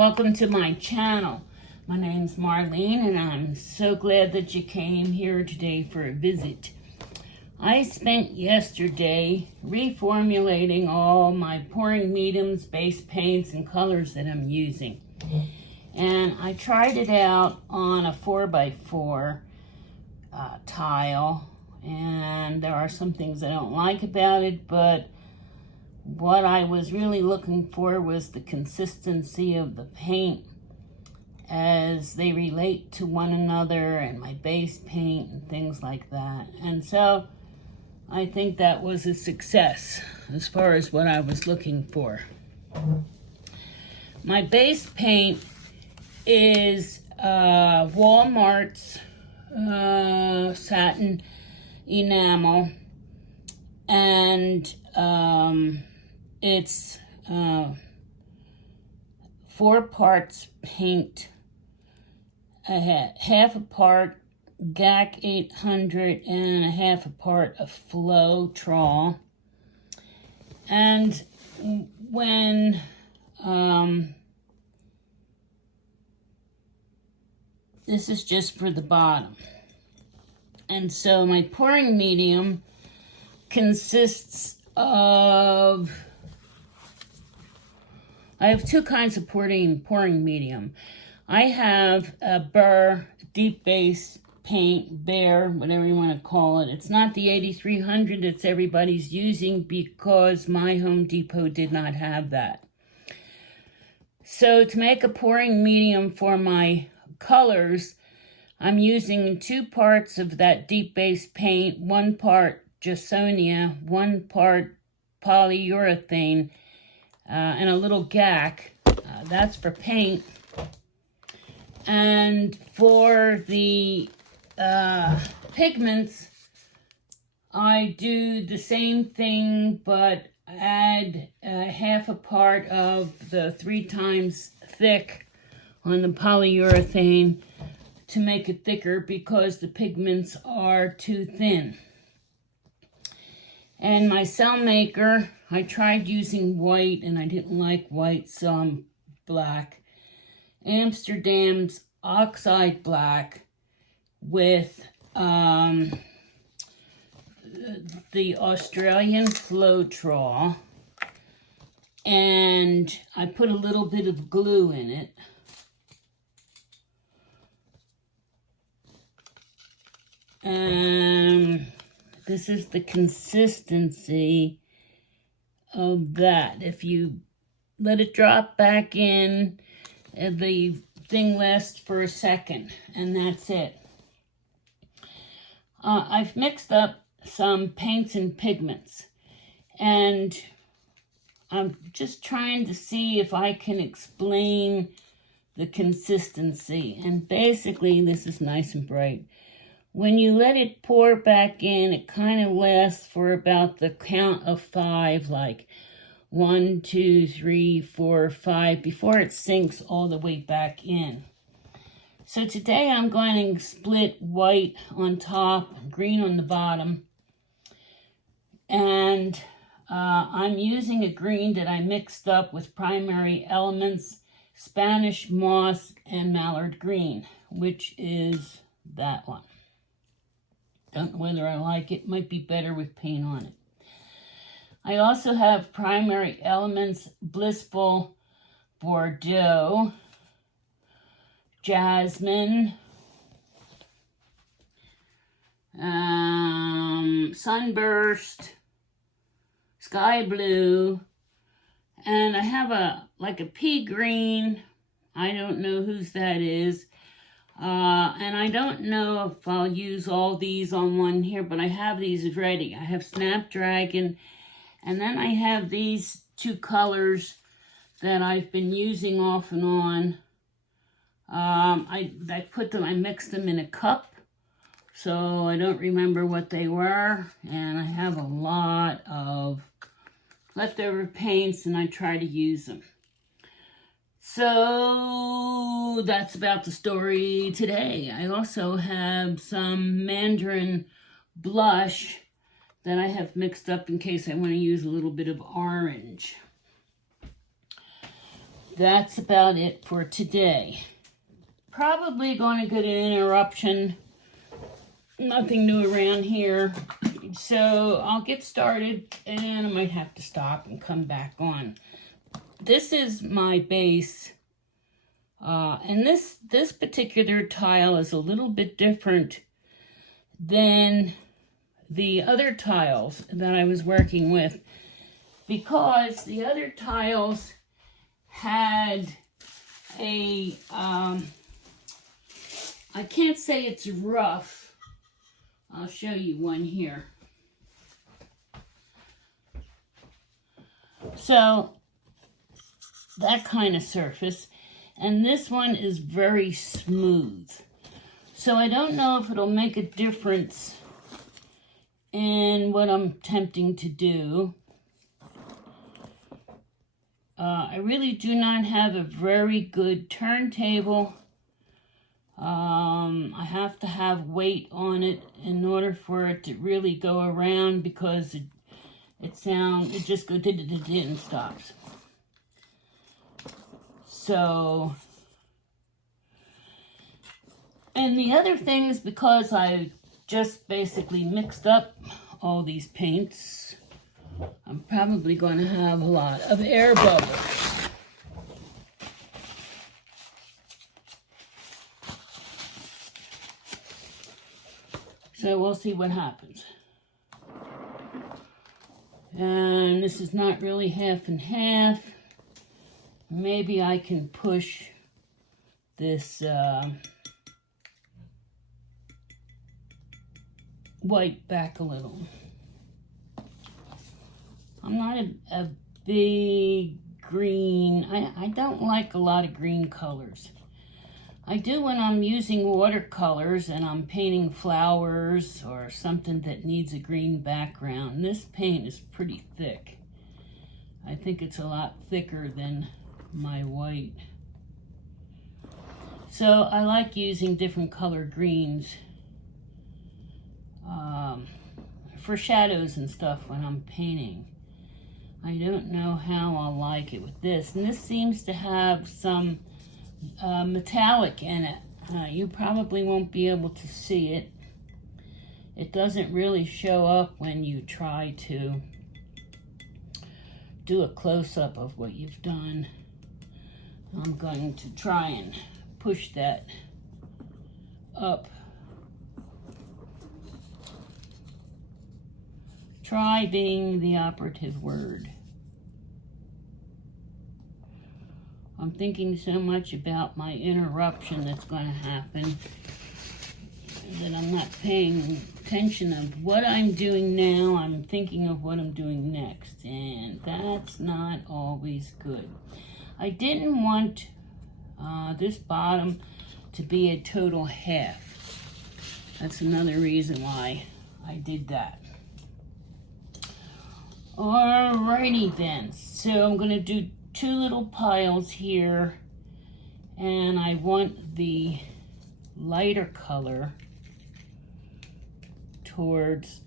Welcome to my channel. My name's Marlene and I'm so glad that you came here today for a visit. I spent yesterday reformulating all my pouring mediums, base paints, and colors that I'm using. And I tried it out on a 4x4 tile, and there are some things I don't like about it, but what I was really looking for was the consistency of the paint as they relate to one another and my base paint and things like that. And so I think that was a success as far as what I was looking for. My base paint is Walmart's satin enamel, and it's 4 parts paint, half a part GAC 800 and a half a part of Floetrol. And when this is just for the bottom. And so my pouring medium consists of, I have 2 kinds of pouring medium. I have a Burr deep base paint, Bear, whatever you want to call it. It's not the 8300 that everybody's using because my Home Depot did not have that. So to make a pouring medium for my colors, I'm using 2 parts of that deep base paint, 1 part Jasonia, 1 part polyurethane, and a little GAC. That's for paint. And for the pigments, I do the same thing, but add half a part of the 3 times thick on the polyurethane to make it thicker because the pigments are too thin. And my cell maker, I tried using white and I didn't like white, so I'm black. Amsterdam's Oxide Black with the Australian Floetrol, and I put a little bit of glue in it. And this is the consistency of that. If you let it drop back in, the thing lasts for a second, and that's it. I've mixed up some paints and pigments, and I'm just trying to see if I can explain the consistency. And basically, this is nice and bright. When you let it pour back in, it kind of lasts for about the count of 5, like 1, 2, 3, 4, 5, before it sinks all the way back in. So today I'm going to split white on top, green on the bottom, and I'm using a green that I mixed up with Primary Elements, Spanish Moss, and Mallard Green, which is that one. Don't know whether I like it. Might be better with paint on it. I also have Primary Elements, Blissful Bordeaux, Jasmine, Sunburst, Sky Blue, and I have a pea green. I don't know whose that is. And I don't know if I'll use all these on one here, but I have these ready. I have Snapdragon, and then I have these 2 colors that I've been using off and on. I mixed them in a cup, so I don't remember what they were, and I have a lot of leftover paints, and I try to use them. So that's about the story today. I also have some Mandarin blush that I have mixed up in case I want to use a little bit of orange. that's about it for today. Probably going to get an interruption. Nothing new around here. So I'll get started and I might have to stop and come back on. This is my base. And this particular tile is a little bit different than the other tiles that I was working with, because the other tiles had a, I can't say it's rough. I'll show you one here. So, that kind of surface. And this one is very smooth. So I don't know if it'll make a difference in what I'm attempting to do. I really do not have a very good turntable. I have to have weight on it in order for it to really go around, because it just goes and stops. So, and the other thing is, because I just basically mixed up all these paints, I'm probably going to have a lot of air bubbles. So we'll see what happens. And this is not really half and half. Maybe I can push this white back a little. I'm not a big green. I don't like a lot of green colors. I do when I'm using watercolors and I'm painting flowers or something that needs a green background. This paint is pretty thick. I think it's a lot thicker than my white. So I like using different color greens for shadows and stuff when I'm painting. I don't know how I'll like it with this. And this seems to have some metallic in it. You probably won't be able to see it. It doesn't really show up when you try to do a close-up of what you've done. I'm going to try and push that up. Try being the operative word. I'm thinking so much about my interruption that's going to happen that I'm not paying attention of what I'm doing now. I'm thinking of what I'm doing next, and that's not always good. I didn't want this bottom to be a total half. That's another reason why I did that. Alrighty then, so I'm going to do two little piles here, and I want the lighter color towards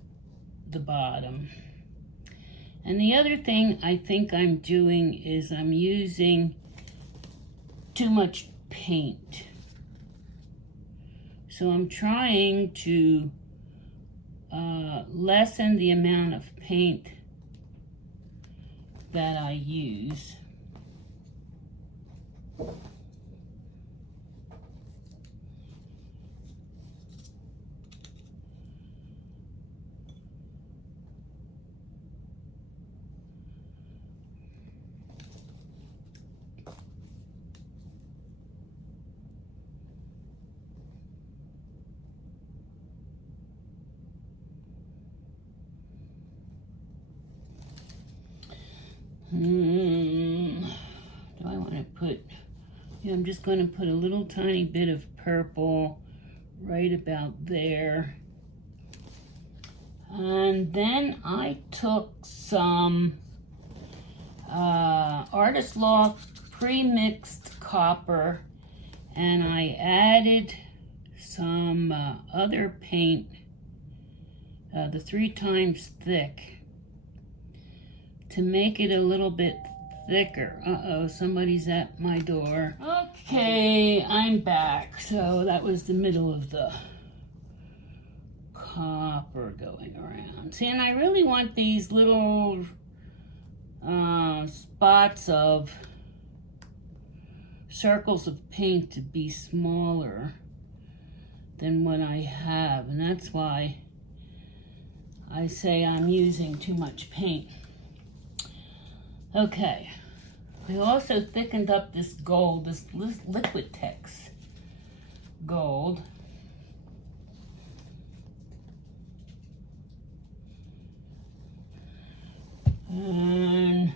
the bottom. And the other thing I think I'm doing is I'm using too much paint. So I'm trying to lessen the amount of paint that I use. Do I want to put, yeah, I'm just going to put a little tiny bit of purple right about there. And then I took some Artist Loft pre-mixed copper, and I added some other paint, the 3 times thick, to make it a little bit thicker. Uh-oh, somebody's at my door. Okay, I'm back. So that was the middle of the copper going around. See, and I really want these little spots of circles of paint to be smaller than what I have, and that's why I say I'm using too much paint. Okay, I also thickened up this gold, this Liquitex gold. And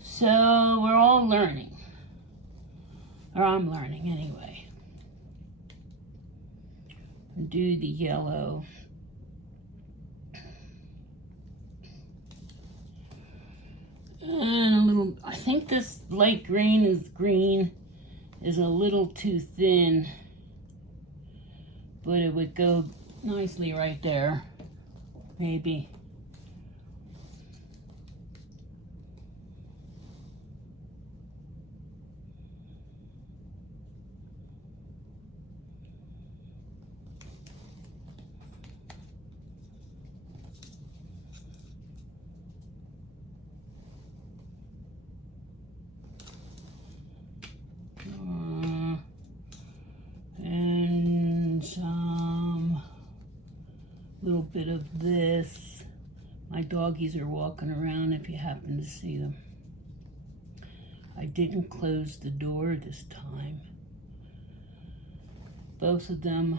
so we're all learning, or I'm learning anyway. Do the yellow. And a little, I think this light green is a little too thin, but it would go nicely right there, maybe. And some little bit of this. My doggies are walking around if you happen to see them. I didn't close the door this time. Both of them,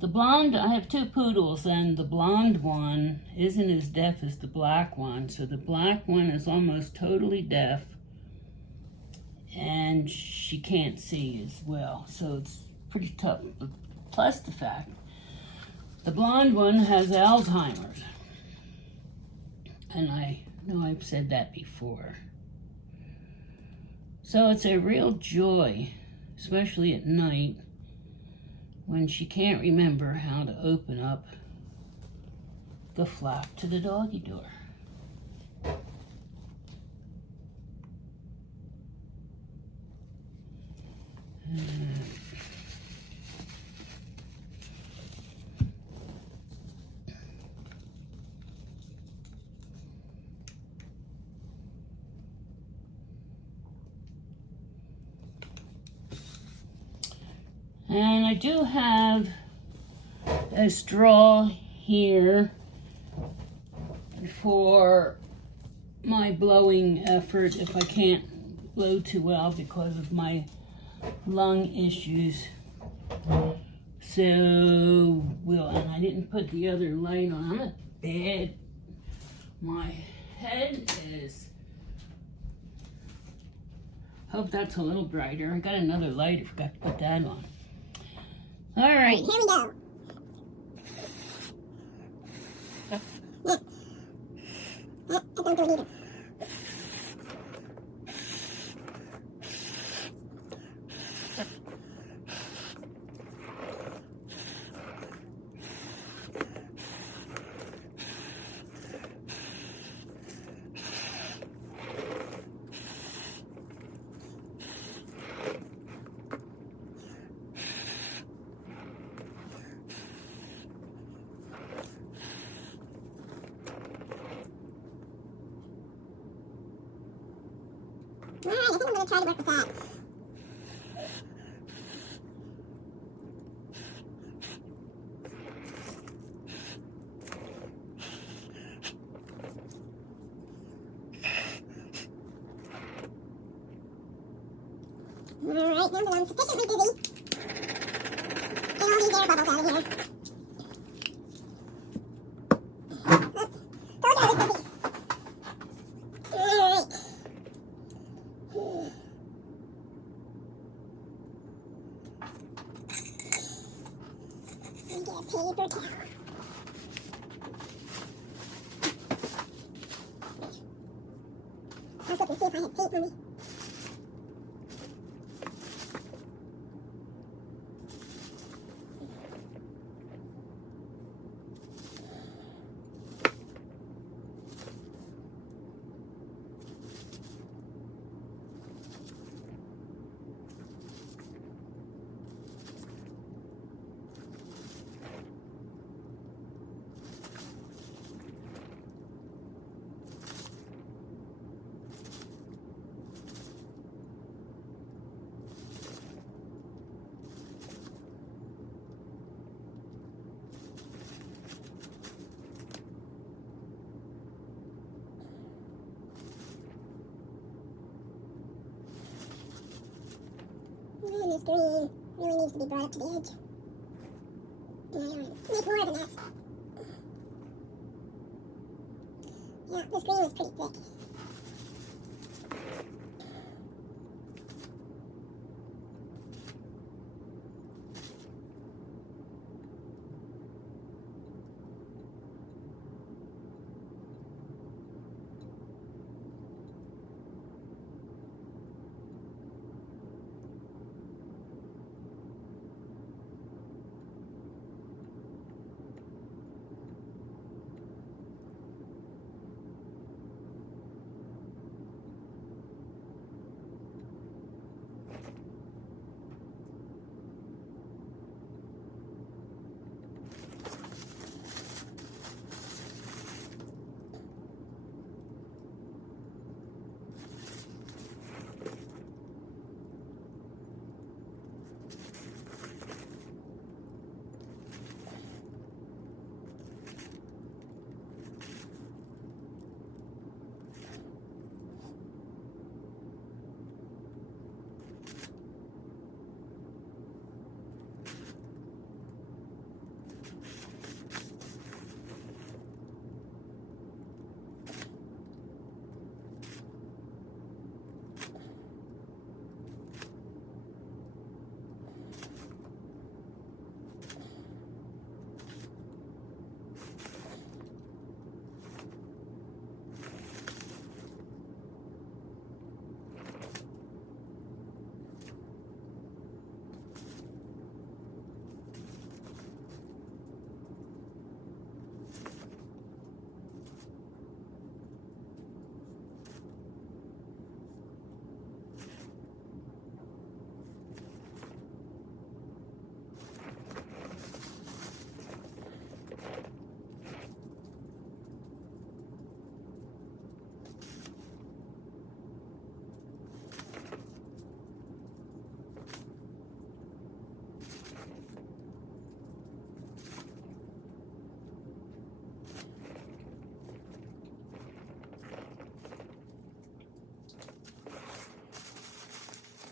the blonde, I have two poodles, and the blonde one isn't as deaf as the black one. So the black one is almost totally deaf, and she can't see as well, so it's pretty tough. Plus the fact, the blonde one has Alzheimer's, and I know I've said that before. So it's a real joy, especially at night, when she can't remember how to open up the flap to the doggy door. And I do have a straw here for my blowing effort if I can't blow too well because of my lung issues. So, and I didn't put the other light on. I'm at bed. My head is, hope that's a little brighter. I got another light, I forgot to put that on. All right, here we go. I don't need it. Alright, I think I'm going to try to work with that. Alright, now that I'm sufficiently busy, get all these air bubbles out of here. Told you I was busy. Alright. Get a paper towel. I was looking to see if I had paint on me. this green really needs to be brought up to the edge. And I don't want to make more of a mess. Yeah, this green is pretty thick.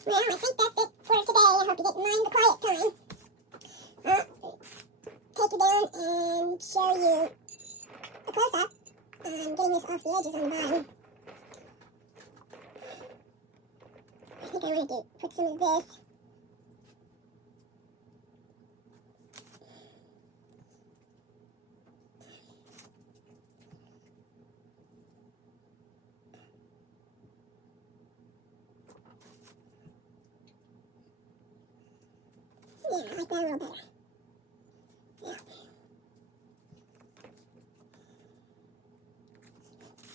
Well, I think that's it for today. I hope you didn't mind the quiet time. Take you down and show you a close-up. Getting this off the edges on the bottom. I think I want to put some of this. Yeah, I like that a little better. Yeah.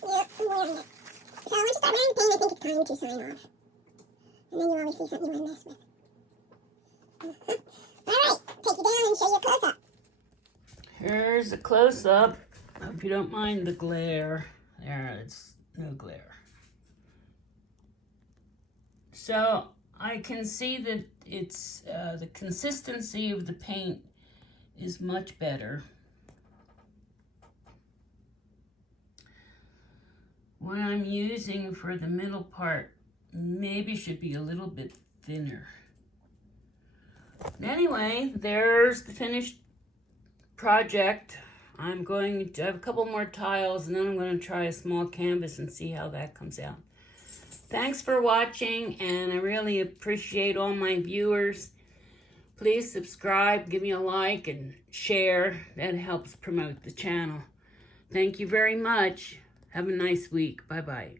Yeah, I'm wearing it. So once you start wearing the paint, I think it's time to sign off. And then you always see something you want to mess with. Alright, take you down and show you a close-up. Here's a close-up. Hope you don't mind the glare. There, it's no glare. So I can see that it's the consistency of the paint is much better. What I'm using for the middle part maybe should be a little bit thinner. Anyway, there's the finished project. I'm going to have a couple more tiles and then I'm going to try a small canvas and see how that comes out. Thanks for watching, and I really appreciate all my viewers. Please subscribe, give me a like, and share. That helps promote the channel. Thank you very much. Have a nice week. Bye-bye.